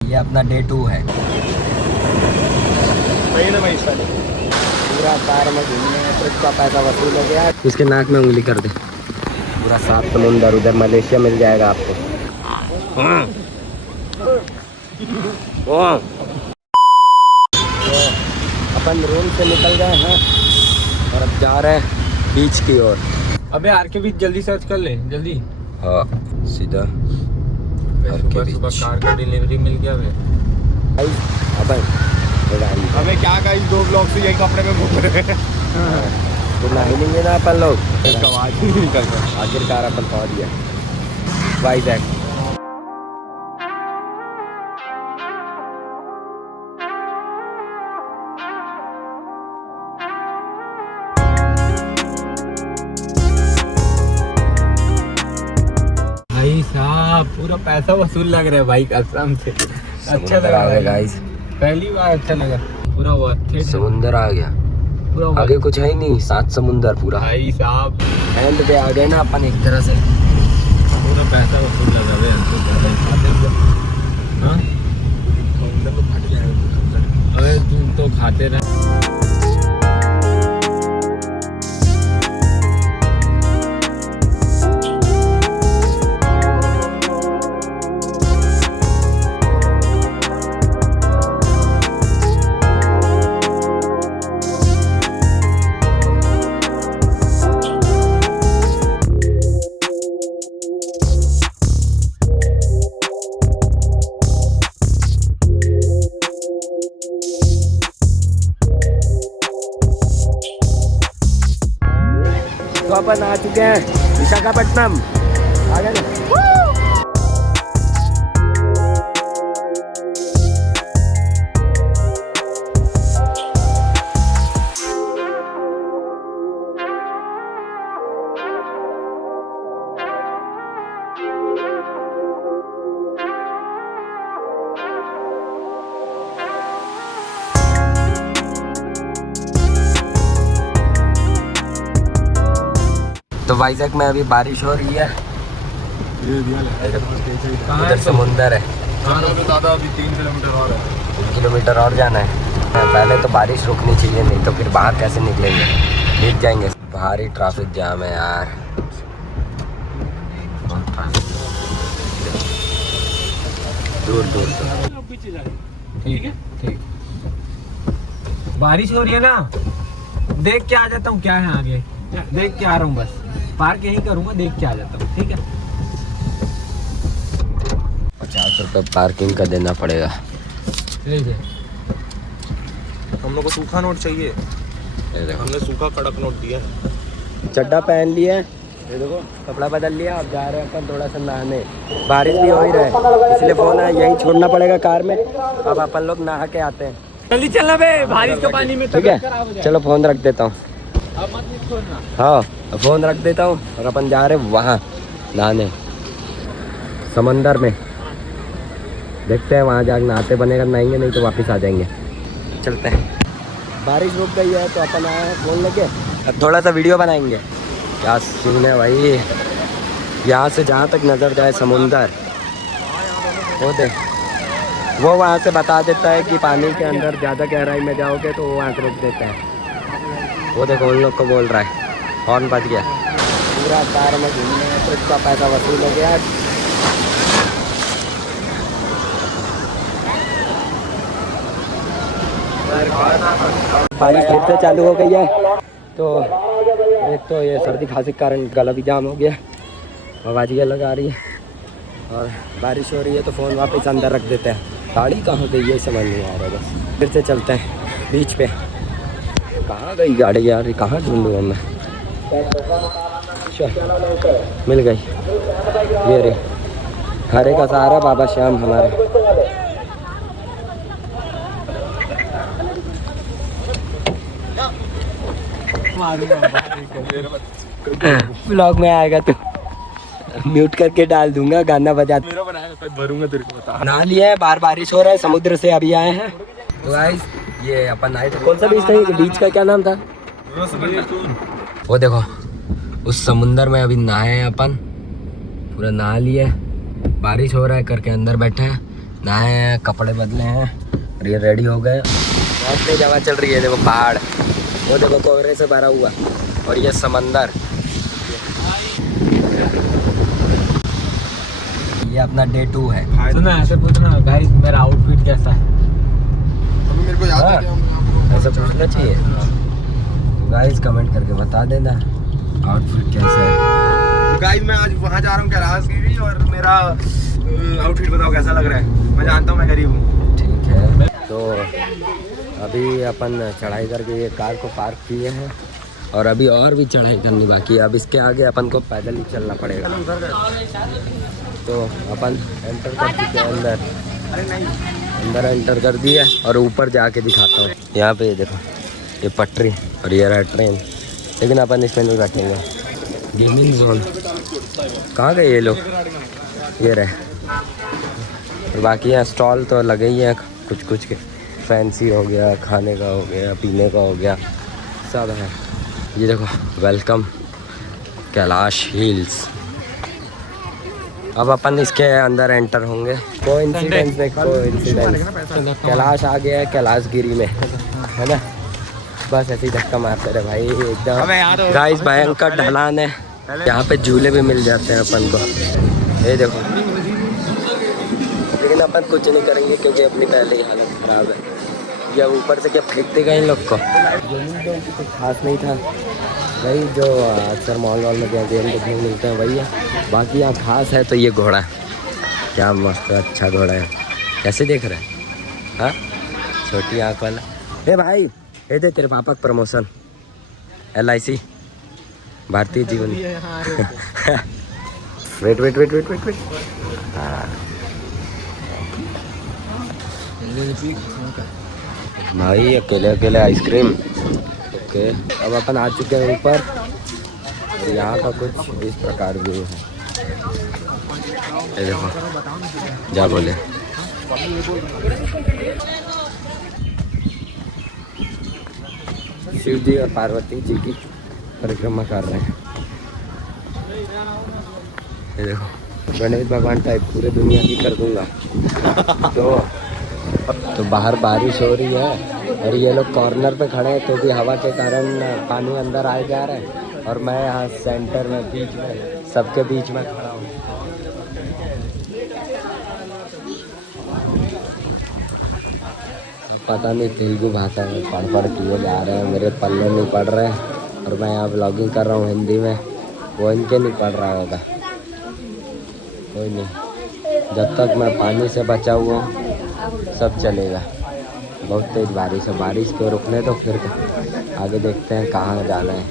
ये अपना डे 2 है। सही ना भाई साले। पूरा कार में घूमने में ट्रिप का पैसा वसूल हो गया। इसके नाक में उंगली कर दे। पूरा 7 समुंदर उधर मलेशिया मिल जाएगा आपको। तो अपन रूम से निकल गए हैं और अब जा रहे हैं बीच की ओर। अबे आर के बीच जल्दी सर्च कर ले जल्दी। हाँ सीधा सुबह सुबह कार का डिलीवरी मिल गया वे। अपन हमें क्या गाइस 2 ब्लॉक से यही कपड़े में घूम रहे हैं। तो नहा लेंगे ना अपन लोग। आवाज ही नहीं निकलता। आखिरकार अपन पहुंच गया वाइजैक। भाई साहब पूरा पैसा वसूल लग रहा है भाई कसम से। अच्छा लगा आ गया गाइस। पहली बार अच्छा लगा। पूरा वर्थ इट। समुंदर आ गया। पूरा आगे कुछ है ही नहीं, 7 समुंदर पूरा। भाई साहब एंड पे आ गए ना अपन एक तरह से। पूरा पैसा वसूल लगा रहे हैं। हाँ अरे तुम तो खाते रहे। तो अपन आ चुके हैं विशाखापट्टनम। आ गए ना। तो वाइजैक में अभी बारिश हो रही है। उधर समुंदर है। दादा अभी 3 किलोमीटर और है। 3 किलोमीटर और जाना है। पहले तो बारिश रुकनी चाहिए, नहीं तो फिर बाहर कैसे निकलेंगे, भीग जाएंगे। भारी ट्रैफिक जाम है यार। दूर दूर तक। ठीक है ठीक। बारिश हो रही है ना, देख के आ जाता हूँ क्या है आगे। देख के आ रहा हूँ, बस पार्क यहीं करूँगा, देख के आ जाता हूँ। ठीक है 50 रुपये पार्किंग का देना पड़ेगा। लीजिए। हम लोग को सूखा नोट चाहिए। हमने सूखा कड़क नोट दिया है। चड्डा पहन लिया, ये देखो कपड़ा बदल लिया। अब जा रहे हैं अपन थोड़ा सा नहाने। बारिश भी हो ही रहा है, इसलिए फोन है यहीं छोड़ना पड़ेगा कार में। अब अपन लोग नहा के आते हैं। जल्दी चलना बे, बारिश के पानी में ठीक है चलो फोन रख देता हूँ। अब मत छोड़ना। हाँ फोन रख देता हूँ और अपन जा रहे हैं वहाँ नहाने समंदर में। देखते हैं वहाँ जाकर नहाते बनेगा, नहाएंगे नहीं तो वापस आ जाएंगे। चलते हैं। बारिश रुक गई है तो अपन आए हैं फोन लेके। अब थोड़ा सा वीडियो बनाएंगे। क्या सीन है भाई, यहाँ से जहाँ तक नज़र जाए समुंदर। वो देख, वो वहाँ से बता देता है कि पानी के अंदर ज़्यादा गहराई में जाओगे तो वो वहाँ से रोक देते हैं। वो देखो उन लोग को बोल रहा है, हॉर्न बज गया। पूरा कार में घूमने में ट्रिप का पैसा वसूल हो गया। बारिश फिर से चालू हो गई है तो एक तो ये सर्दी खांसी के कारण गला भी जाम हो गया, आवाज़ियाँ लगा रही है और बारिश हो रही है तो फ़ोन वापस अंदर रख देते हैं। गाड़ी कहाँ गई है समझ नहीं आ रहा। बस फिर से चलते हैं बीच पे। कहाँ गई गाड़ी यार, कहाँ ढूंढूँ मैं। चल मिल गई, ये रे हरे का सहारा बाबा श्याम हमारे। ब्लॉग में आएगा तो म्यूट करके डाल दूंगा, गाना बजा। मेरा बनाया भरूंगा तेरे को, बता। नहा लिया है, बाहर बारिश हो रहा है, समुद्र से अभी आए हैं। तो गाइस ये अपन आए थे, कौन सा बीच था, बीच का क्या नाम था? वो देखो उस समुंदर में अभी नहाए हैं अपन, पूरा नहा लिए। बारिश हो रहा है करके अंदर बैठे हैं, नहाए हैं, कपड़े बदले हैं और ये रेडी हो गए। रास्ते जगह चल रही है, देखो पहाड़, वो देखो कोहरे से भरा हुआ, और ये समंदर, ये अपना डे 2 है। सुना ऐसे पूछना गाइस मेरा आउटफिट कैसा है। अभी मेरे को याद है कि हम ऐसा पूछना चाहिए। तो गाइस कमेंट करके बता देना आउटफिट कैसा है। गाइस मैं आज वहाँ जा रहा हूँ कैलाशगिरी, और मेरा आउटफिट बताओ कैसा लग रहा है। मैं जानता हूँ मैं गरीब हूँ। ठीक है, तो अभी अपन चढ़ाई करके ये कार को पार्क किए हैं और अभी और भी चढ़ाई करनी बाकी है। अब इसके आगे अपन को पैदल ही चलना पड़ेगा। तो अपन एंटर कर चुके हैं अंदर, अंदर एंटर कर दिया और ऊपर जाके दिखाता हूँ। यहाँ पे ये देखो, ये पटरी और ये रहा ट्रेन, लेकिन अपन इसमें नहीं बैठेंगे। गेमिंग जोन कहाँ गए ये लोग, ये रहे। और बाकी यहाँ स्टॉल तो लगे ही हैं कुछ कुछ के, फैंसी हो गया, खाने का हो गया, पीने का हो गया, सब है। ये देखो वेलकम कैलाश हिल्स। अब अपन इसके अंदर एंटर होंगे। कोइंसिडेंस में कोइंसिडेंस, कैलाश आ गया है कैलाशगिरी में, है ना। बस ऐसे ही धक्का मारते रहे भाई एकदम। गाइस भयंकर ढलान है, यहाँ पे झूले भी मिल जाते हैं अपन को। ये देखो, लेकिन अपन कुछ नहीं करेंगे क्योंकि अपनी पहले ही हालत ख़राब है। या ऊपर से क्या फेंक देगा इन लोग को। गेमिंग तो कुछ खास नहीं था भाई, जो अक्सर मॉल वॉल में गेम देखने को मिलते हैं वही है। बाकी यहाँ खास है तो ये घोड़ा, क्या मस्त अच्छा घोड़ा है। कैसे देख रहे हैं, हाँ छोटी आँख वाला। ए भाई ये दे तेरे पापा का promotion, LIC Bharatiya Jeevan. Wait wait wait wait wait wait, हाँ भाई अकेले अकेले आइसक्रीम। ओके, अब अपन आ चुके हैं ऊपर और यहाँ का कुछ इस प्रकार व्यू है। ये देखो जा बोले, शिव जी और पार्वती जी की परिक्रमा कर रहे हैं। ये देखो गणेश भगवान टाइप पूरे दुनिया की कर दूंगा। तो बाहर बारिश हो रही है और ये लोग कॉर्नर पे खड़े हैं, तो भी हवा के कारण पानी अंदर आए जा रहा है और मैं यहाँ सेंटर में बीच में सबके बीच में खड़ा हूँ। पता नहीं तेलुगु भाषा में पढ़ किए जा रहे हैं, मेरे पल्ले नहीं पढ़ रहे हैं और मैं यहाँ ब्लॉगिंग कर रहा हूँ हिंदी में, वो इनके नहीं पढ़ रहा होगा। कोई नहीं, जब तक मैं पानी से बचा हुआ हूँ सब चलेगा। बहुत तेज़ बारिश है, बारिश को रुकने तो फिर आगे देखते हैं कहाँ जाना है।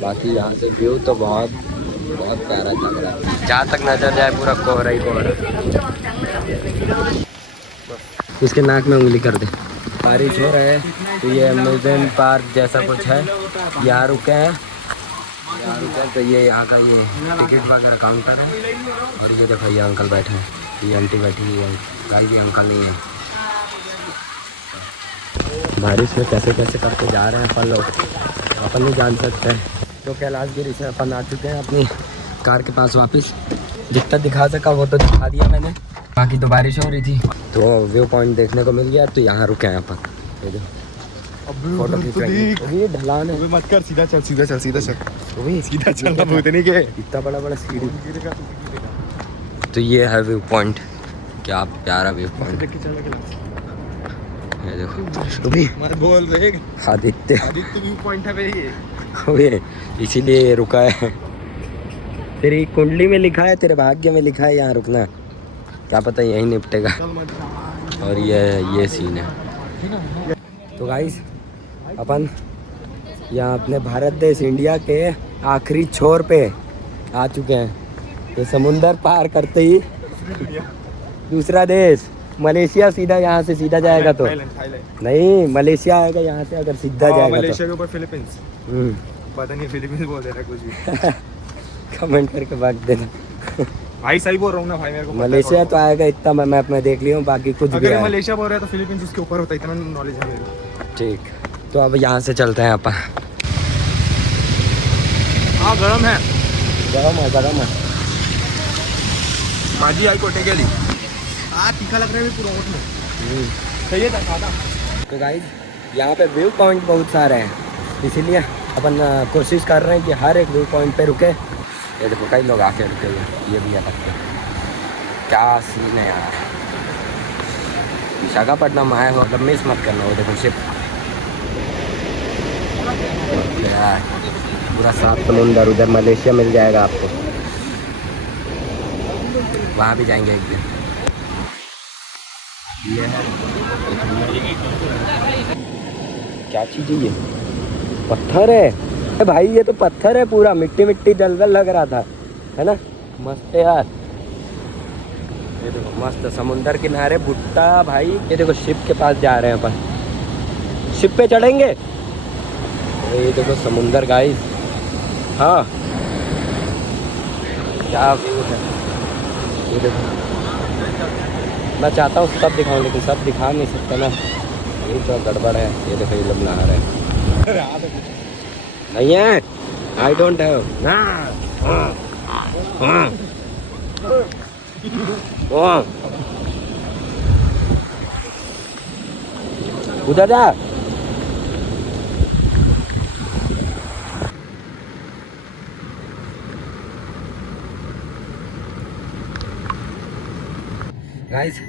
बाकी यहाँ से व्यू तो बहुत बहुत प्यारा लग रहा है, जहाँ तक नजर जाए पूरा कोहरा ही कोहरा। इसके नाक में उंगली कर दे। बारिश हो रहा है तो ये अम्यूज़मेंट पार्क जैसा कुछ है, यहाँ रुके हैं। यहाँ रुके तो ये यहाँ का ये टिकट वगैरह काउंटर है। और ये देखो ये अंकल बैठे हैं, ये आंटी बैठी है, गाइस ये अंकल नहीं है। बारिश में कैसे कैसे करके जा रहे हैं अपन लोग, अपन नहीं जान सकते। तो कैलाशगिरी से अपन आ चुके हैं अपनी कार के पास वापस। जितना दिखा सका वो तो दिखा दिया मैंने, बाकी तो बारिश हो रही थी तो व्यू पॉइंट देखने को मिल गया, तो यहाँ रुके हैं अपन। फोटो खींच रहे हैं। ये ढलान है, मत कर, सीधा चल सीधा चल सीधा चल, वही सीधा चल, भूतनी के इतना बड़ा बड़ा सीढ़ी। तो ये है व्यू पॉइंट, क्या प्यारा व्यू पॉइंट। ये देखो अभी मत बोल रे, आदित्य व्यू पॉइंट है भाई ये, इसीलिए रुका है। तेरी कुंडली में लिखा है, तेरे भाग्य में लिखा है यहाँ रुकना, क्या पता यहीं निपटेगा। और ये सीन है। तो गाइस अपन यहाँ अपने भारत देश इंडिया के आखिरी छोर पे आ चुके हैं। तो समुंदर पार करते ही दूसरा देश मलेशिया, सीधा यहाँ से सीधा जाएगा तो नहीं, मलेशिया आएगा यहाँ से अगर सीधा जाएगा। मलेशिया के ऊपर फिलीपींस, पता नहीं फिलीपींस बोल दे रहा कुछ भी। कमेंट करके बात देना भाई, सही बोल रहा हूँ ना भाई, मेरे को मलेशिया तो आएगा इतना मैं मैप में देख लिया हूँ, बाकी कुछ भी अगर मलेशिया बोल रहा है तो फिलीपींस उसके ऊपर होता है, इतना नॉलेज है मेरे को। ठीक, तो अब यहाँ से चलते हैं अपन। हाँ गरम है, गरम है गरम है। माझी आई कोटे गेली तीखा लग रहा है पूरा होठ में। सही है दादा। तो गाइस यहाँ पे व्यू पॉइंट बहुत सारे हैं, इसीलिए अपन कोशिश कर रहे हैं कि हर एक व्यू पॉइंट पे रुके। ये देखो कई लोग आके रुके हुए, ये भी आ सकते। क्या सीन है यार, विशाखापट्टनम आए हो मतलब मिस मत करना। वो देखो शिप यार, पूरा साफ समुंदर। उधर मलेशिया मिल जाएगा आपको, वहाँ भी जाएंगे एक दिन। ये है क्या चीज़ है ये? पत्थर है भाई, ये तो पत्थर है पूरा, मिट्टी मिट्टी दलदल लग रहा था, है ना। मस्त है यार, ये देखो मस्त समुंदर किनारे भुट्टा भाई। ये देखो शिप के पास जा रहे हैं अपन, शिप पे चढ़ेंगे। ये देखो समुंदर गाइस, हाँ क्या व्यू है। ये देखो मैं चाहता हूँ सब दिखाऊँ, लेकिन सब दिखा नहीं सकता ना, यही तो गड़बड़ है। ये देखो ये लोग नहा रहे हैं। नहीं है, आई डोंट हैव। उधर जा। गाइस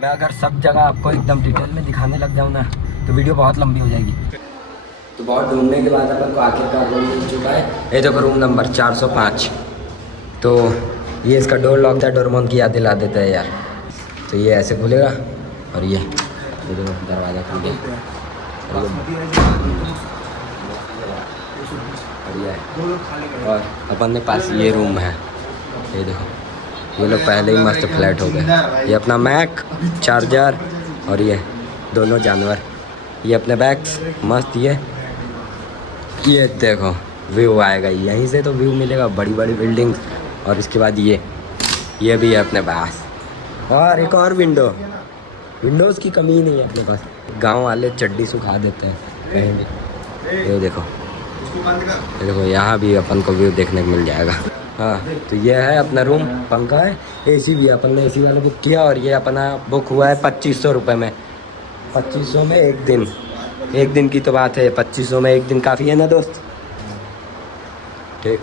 मैं अगर सब जगह आपको एकदम डिटेल में दिखाने लग जाऊँ ना तो वीडियो बहुत लंबी हो जाएगी। तो बहुत ढूंढने के बाद अपन को आखिरकार रूम मिल चुका है। ये देखो रूम नंबर 405। तो ये इसका डोर लॉक था, डोरेमोन की याद दिला देता है यार। तो ये ऐसे खुलेगा और ये देखो दरवाज़ा खुल गया और अपन के पास ये रूम है। ये देखो ये लोग पहले ही मस्त फ्लैट हो गए। ये अपना मैक, चार्जर और ये दोनों जानवर, ये अपने बैग्स मस्त। ये देखो व्यू आएगा यहीं से, तो व्यू मिलेगा बड़ी बड़ी बिल्डिंग। और इसके बाद ये भी है अपने पास, और एक और विंडोज़ की कमी नहीं है अपने पास। गांव वाले चड्डी सुखा देते हैं कहीं भी। ये देखो यहाँ भी अपन को व्यू देखने को मिल जाएगा। हाँ तो ये है अपना रूम, पंखा है, एसी भी है। अपन ने एसी वाला बुक किया और ये अपना बुक हुआ है 2500 रुपये में। 2500 में एक दिन की तो बात है, 2500 में एक दिन काफ़ी है ना दोस्त। ठीक,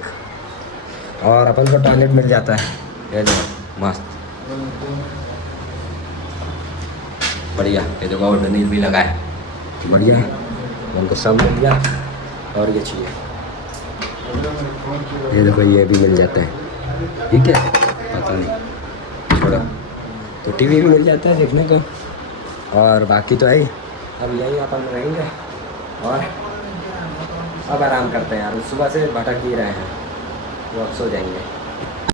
और अपन को टॉयलेट मिल जाता है। ये देखो मस्त बढ़िया। ये देखो और डनील भी लगा है, बढ़िया। अपन को सब मिल गया और ये चाहिए। ये देखो ये भी मिल जाता है, ठीक है, पता नहीं छोड़ो। तो टीवी भी मिल जाता है देखने को, और बाकी तो है। अब यहीं अपन रहेंगे और अब आराम करते हैं यार। सुबह से भटक ही रहे हैं, तो अब सो जाएंगे।